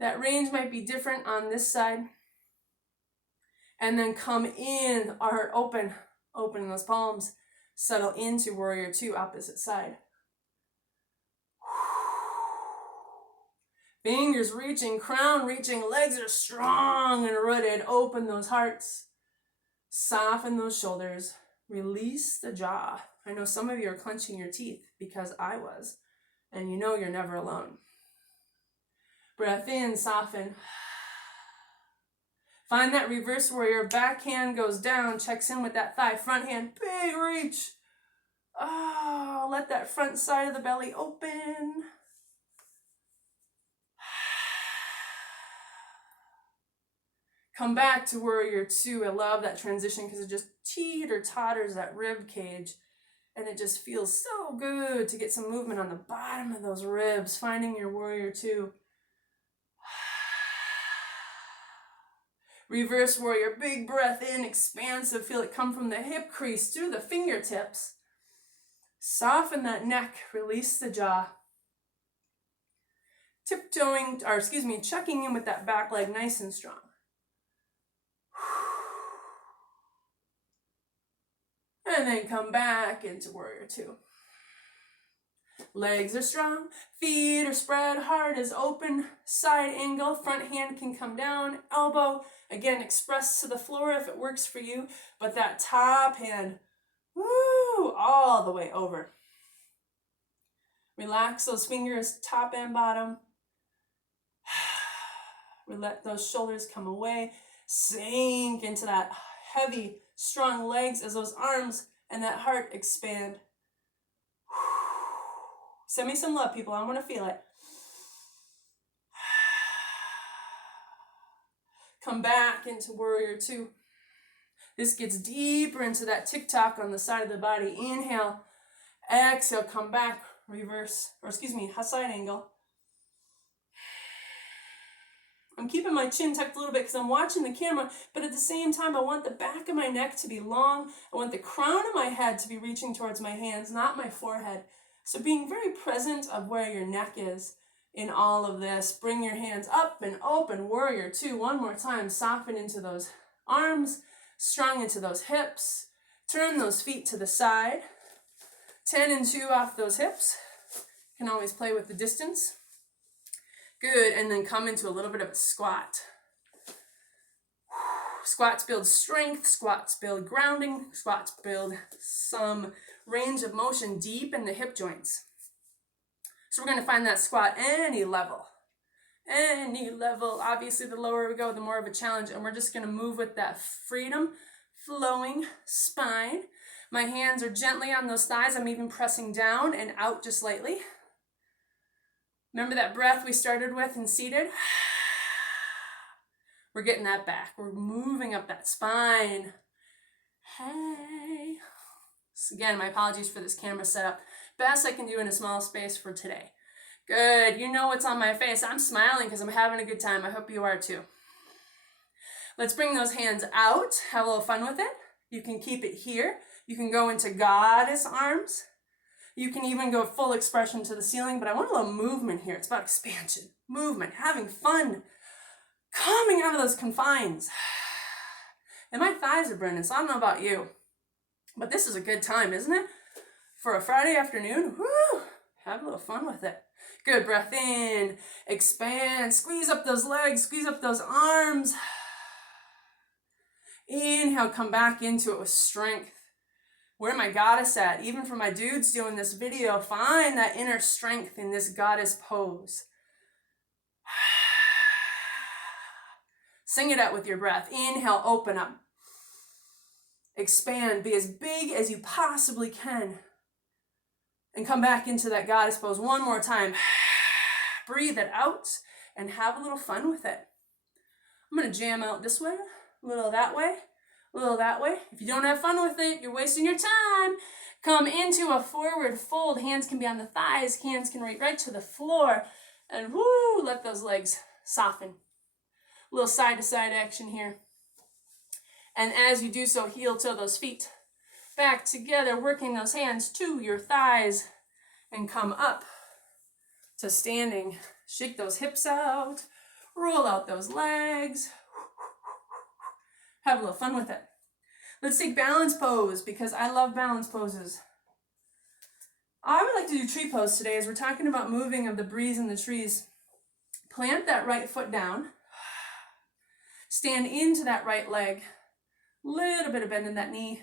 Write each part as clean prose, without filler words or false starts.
That range might be different on this side. And then come in, heart open, open those palms. Settle into warrior two, opposite side. Fingers reaching, crown reaching, legs are strong and rooted. Open those hearts. Soften those shoulders. Release the jaw. I know some of you are clenching your teeth because I was. And you know you're never alone. Breath in, soften. Find that reverse warrior. Back hand goes down, checks in with that thigh. Front hand, big reach. Oh, let that front side of the belly open. Come back to warrior two. I love that transition because it just teeter-totters that rib cage. And it just feels so good to get some movement on the bottom of those ribs, finding your warrior two. Reverse warrior, big breath in, expansive. Feel it come from the hip crease through the fingertips. Soften that neck, release the jaw. Tiptoeing, or checking in with that back leg nice and strong. And then come back into warrior two. Legs are strong, feet are spread, heart is open, side angle, front hand can come down, elbow, again, express to the floor if it works for you, but that top hand, woo, all the way over. Relax those fingers, top and bottom. We let those shoulders come away, sink into that heavy, strong legs as those arms and that heart expand. Send me some love, people. I want to feel it. Come back into warrior two. This gets deeper into that tick-tock on the side of the body. Inhale. Exhale. Come back. Reverse. Side angle. I'm keeping my chin tucked a little bit because I'm watching the camera, but at the same time, I want the back of my neck to be long. I want the crown of my head to be reaching towards my hands, not my forehead. So being very present of where your neck is in all of this. Bring your hands up and open, warrior two. One more time, soften into those arms, strong into those hips. Turn those feet to the side. 10 and 2 off those hips. Can always play with the distance. Good, and then come into a little bit of a squat. Squats build strength, squats build grounding, squats build some range of motion deep in the hip joints. So we're going to find that squat any level. Any level. Obviously, the lower we go, the more of a challenge. And we're just going to move with that freedom, flowing spine. My hands are gently on those thighs. I'm even pressing down and out just lightly. Remember that breath we started with in seated? We're getting that back. We're moving up that spine. Hey. So again, my apologies for this camera setup. Best I can do in a small space for today. Good. You know what's on my face. I'm smiling because I'm having a good time. I hope you are too. Let's bring those hands out. Have a little fun with it. You can keep it here. You can go into goddess arms. You can even go full expression to the ceiling, but I want a little movement here. It's about expansion, movement, having fun, coming out of those confines. And my thighs are burning, so I don't know about you, but this is a good time, isn't it? For a Friday afternoon, woo, have a little fun with it. Good, breath in, expand, squeeze up those legs, squeeze up those arms. Inhale, come back into it with strength. Where my goddess at? Even for my dudes doing this video, find that inner strength in this goddess pose. Sing it out with your breath. Inhale, open up. Expand, be as big as you possibly can. And come back into that goddess pose one more time. Breathe it out and have a little fun with it. I'm going to jam out this way, a little that way. A little that way. If you don't have fun with it, you're wasting your time. Come into a forward fold. Hands can be on the thighs. Hands can reach right to the floor. And woo, let those legs soften. A little side to side action here. And as you do so, heel to those feet. Back together, working those hands to your thighs. And come up to standing. Shake those hips out. Roll out those legs. Have a little fun with it. Let's take balance pose because I love balance poses. I would like to do tree pose today as we're talking about moving of the breeze in the trees. Plant that right foot down. Stand into that right leg. Little bit of bend in that knee.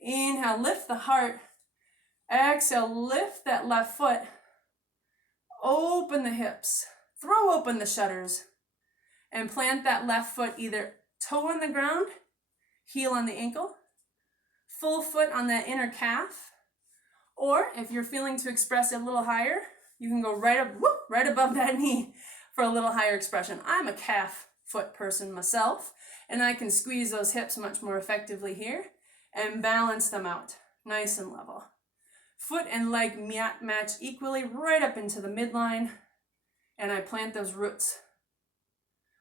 Inhale, lift the heart. Exhale, lift that left foot. Open the hips. Throw open the shutters. And plant that left foot either toe on the ground, heel on the ankle, full foot on that inner calf. Or if you're feeling to express it a little higher, you can go right up, right above that knee for a little higher expression. I'm a calf foot person myself, and I can squeeze those hips much more effectively here and balance them out nice and level. Foot and leg match equally right up into the midline, and I plant those roots.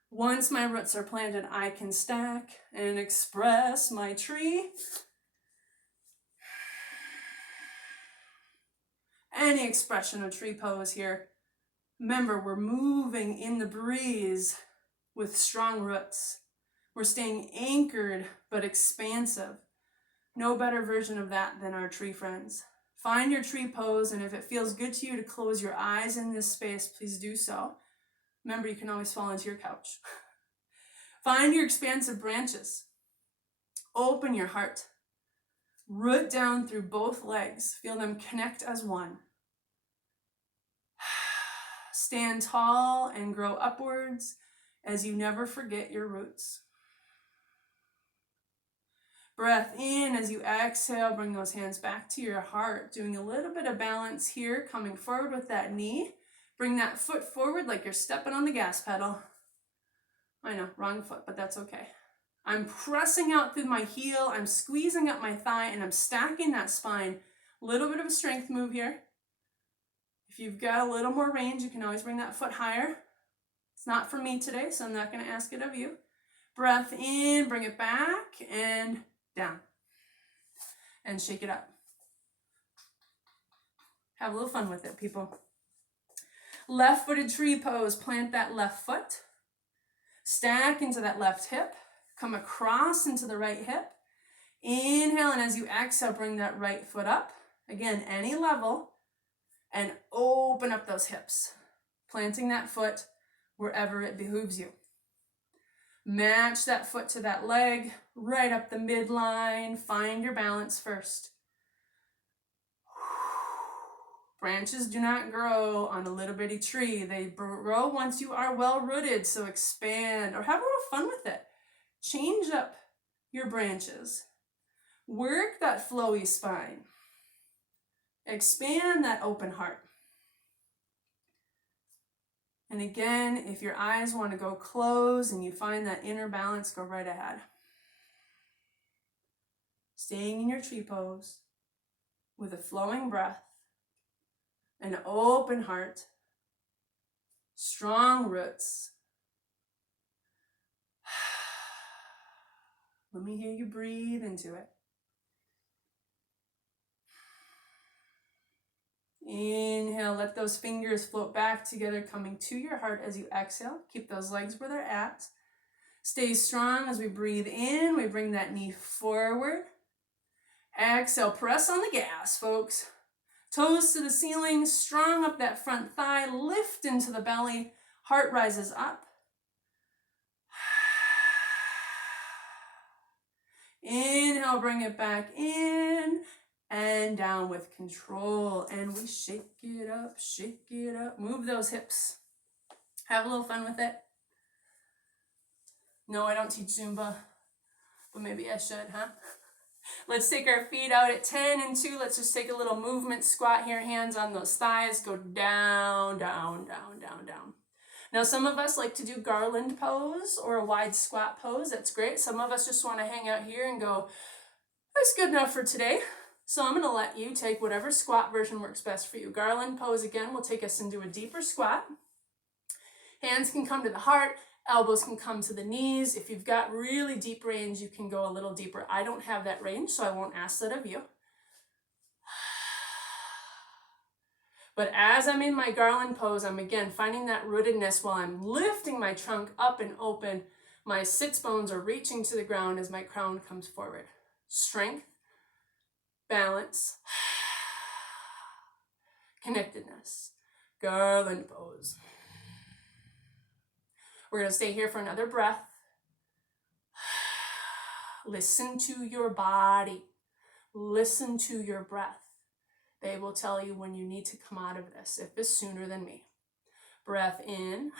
Once my roots are planted, I can stack and express my tree. Any expression of tree pose here. Remember, we're moving in the breeze with strong roots. We're staying anchored but expansive. No better version of that than our tree friends. Find your tree pose, and if it feels good to you to close your eyes in this space, please do so. Remember, you can always fall into your couch. Find your expansive branches. Open your heart. Root down through both legs. Feel them connect as one. Stand tall and grow upwards as you never forget your roots. Breath in as you exhale, bring those hands back to your heart. Doing a little bit of balance here, coming forward with that knee. Bring that foot forward like you're stepping on the gas pedal. I know, wrong foot, but that's okay. I'm pressing out through my heel, I'm squeezing up my thigh, and I'm stacking that spine. A little bit of a strength move here. If you've got a little more range, you can always bring that foot higher. It's not for me today, so I'm not going to ask it of you. Breath in, bring it back, and down. And shake it up. Have a little fun with it, people. Left-footed tree pose. Plant that left foot. Stack into that left hip. Come across into the right hip. Inhale, and as you exhale, bring that right foot up. Again, any level. And open up those hips. Planting that foot wherever it behooves you. Match that foot to that leg, right up the midline. Find your balance first. Branches do not grow on a little bitty tree. They grow once you are well rooted, so expand or have a little fun with it. Change up your branches. Work that flowy spine. Expand that open heart. And again, if your eyes want to go closed and you find that inner balance, go right ahead. Staying in your tree pose with a flowing breath, an open heart, strong roots. Let me hear you breathe into it. Inhale, let those fingers float back together, coming to your heart as you exhale. Keep those legs where they're at. Stay strong as we breathe in. We bring that knee forward. Exhale, press on the gas, folks. Toes to the ceiling, strong up that front thigh, lift into the belly. Heart rises up. Inhale, bring it back in. And down with control. And we shake it up, shake it up. Move those hips. Have a little fun with it. No, I don't teach Zumba, but maybe I should, huh? Let's take our feet out at 10 and 2. Let's just take a little movement squat here. Hands on those thighs. Go down, down, down, down, down. Now, some of us like to do garland pose or a wide squat pose. That's great. Some of us just want to hang out here and go, that's good enough for today. So I'm going to let you take whatever squat version works best for you. Garland pose, again, will take us into a deeper squat. Hands can come to the heart. Elbows can come to the knees. If you've got really deep range, you can go a little deeper. I don't have that range, so I won't ask that of you. But as I'm in my garland pose, I'm again finding that rootedness while I'm lifting my trunk up and open. My sits bones are reaching to the ground as my crown comes forward. Strength, balance, connectedness. Garland pose. We're going to stay here for another breath. Listen to your body. Listen to your breath. They will tell you when you need to come out of this, if it's sooner than me. Breath in.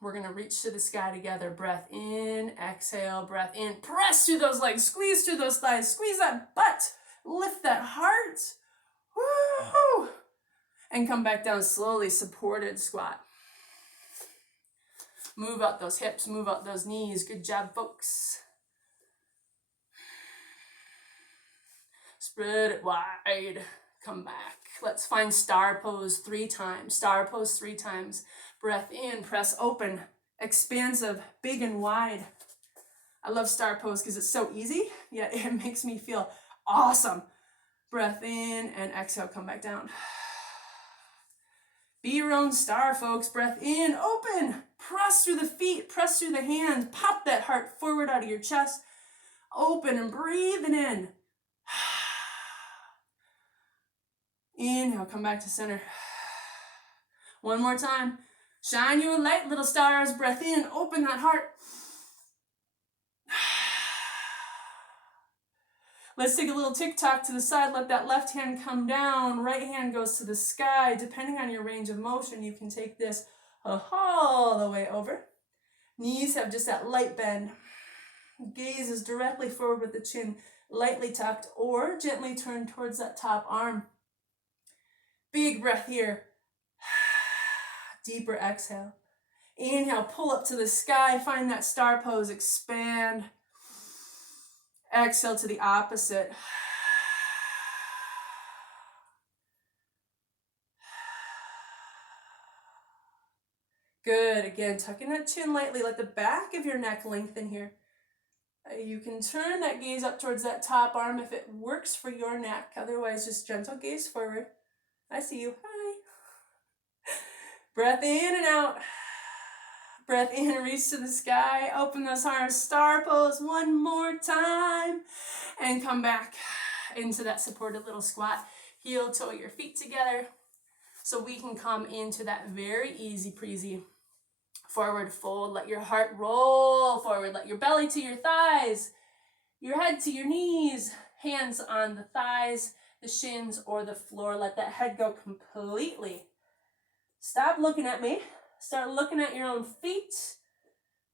We're going to reach to the sky together. Breath in, exhale, breath in. Press through those legs, squeeze through those thighs, squeeze that butt, lift that heart. Woo! And come back down slowly, supported squat. Move out those hips, move out those knees. Good job, folks. Spread it wide. Come back. Let's find star pose 3 times. Star pose 3 times. Breath in, press open. Expansive, big and wide. I love star pose because it's so easy, yet it makes me feel awesome. Breath in and exhale, come back down. Be your own star, folks. Breath in, open. Press through the feet, press through the hands. Pop that heart forward out of your chest. Open and breathing in. Inhale, come back to center. One more time. Shine your light, little stars. Breath in, open that heart. Let's take a little tick-tock to the side. Let that left hand come down. Right hand goes to the sky. Depending on your range of motion, you can take this all the way over. Knees have just that light bend. Gaze is directly forward with the chin lightly tucked or gently turned towards that top arm. Big breath here. Deeper exhale. Inhale, pull up to the sky. Find that star pose. Expand. Exhale to the opposite. Good. Again, tucking that chin lightly. Let the back of your neck lengthen here. You can turn that gaze up towards that top arm if it works for your neck. Otherwise, just gentle gaze forward. I see you. Hi. Breath in and out. Breath in, reach to the sky. Open those arms. Star pose one more time. And come back into that supported little squat. Heel toe your feet together. So we can come into that very easy breezy forward fold. Let your heart roll forward. Let your belly to your thighs. Your head to your knees. Hands on the thighs, the shins, or the floor. Let that head go completely. Stop looking at me. Start looking at your own feet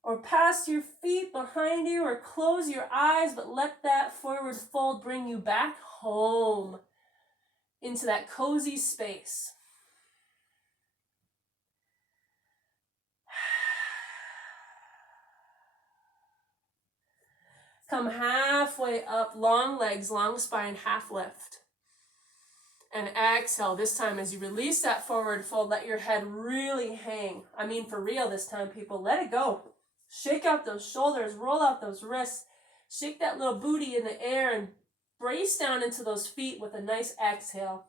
or past your feet behind you, or close your eyes, but let that forward fold bring you back home into that cozy space. Come halfway up, long legs, long spine, half lift. And exhale. This time as you release that forward fold, let your head really hang. I mean, for real this time, people. Let it go. Shake out those shoulders. Roll out those wrists. Shake that little booty in the air and brace down into those feet with a nice exhale.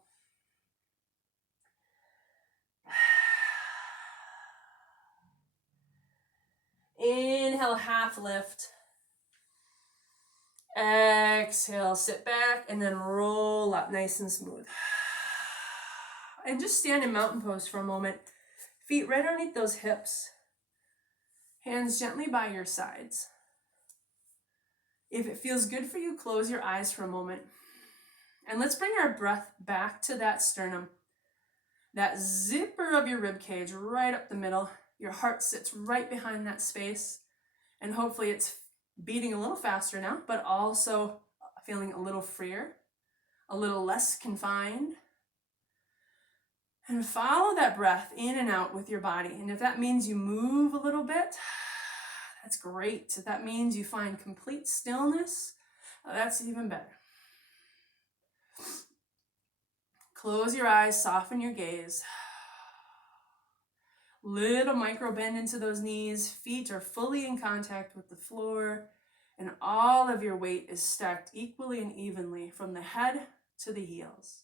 Inhale, half lift. Exhale, sit back and then roll up nice and smooth. And just stand in mountain pose for a moment. Feet right underneath those hips. Hands gently by your sides. If it feels good for you, close your eyes for a moment. And let's bring our breath back to that sternum. That zipper of your rib cage right up the middle. Your heart sits right behind that space. And hopefully it's beating a little faster now, but also feeling a little freer, a little less confined. And follow that breath in and out with your body. And if that means you move a little bit, that's great. If that means you find complete stillness, that's even better. Close your eyes, soften your gaze. Little micro bend into those knees. Feet are fully in contact with the floor. And all of your weight is stacked equally and evenly from the head to the heels.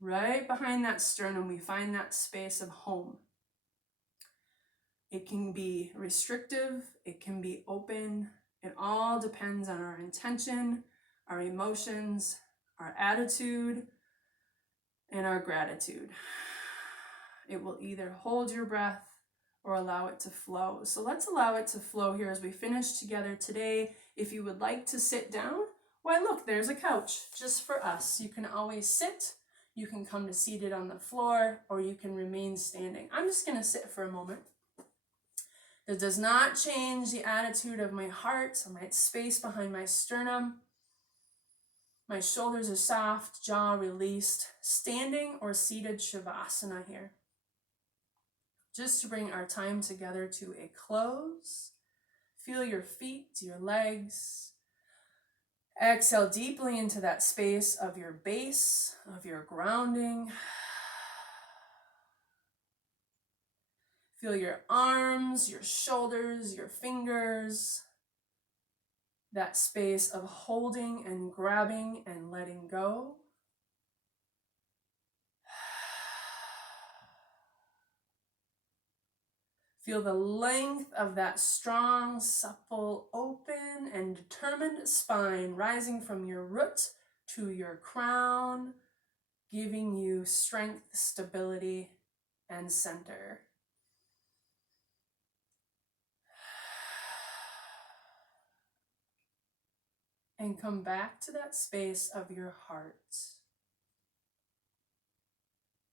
Right behind that sternum, we find that space of home. It can be restrictive, it can be open. It all depends on our intention, our emotions, our attitude, and our gratitude. It will either hold your breath or allow it to flow. So let's allow it to flow here as we finish together today. If you would like to sit down, why look, there's a couch just for us. You can always sit, you can come to seated on the floor, or you can remain standing. I'm just gonna sit for a moment. That does not change the attitude of my heart or my space behind my sternum. My shoulders are soft, jaw released, standing or seated Shavasana here. Just to bring our time together to a close. Feel your feet, your legs. Exhale deeply into that space of your base, of your grounding. Feel your arms, your shoulders, your fingers. That space of holding and grabbing and letting go. Feel the length of that strong, supple, open, and determined spine rising from your root to your crown, giving you strength, stability, and center. And come back to that space of your heart.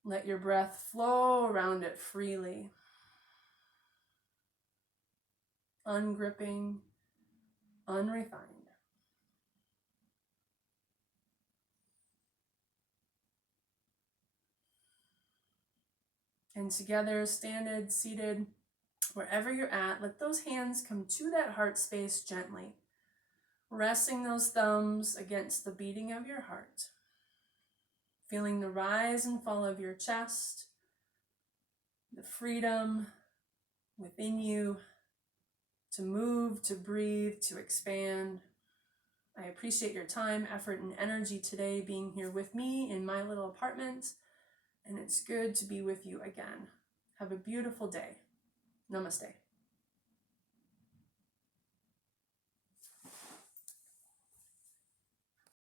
Let your breath flow around it freely. Ungripping, unrefined. And together, standing, seated, wherever you're at, let those hands come to that heart space gently, resting those thumbs against the beating of your heart, feeling the rise and fall of your chest, the freedom within you to move, to breathe, to expand. I appreciate your time, effort, and energy today being here with me in my little apartment, and it's good to be with you again. Have a beautiful day. Namaste.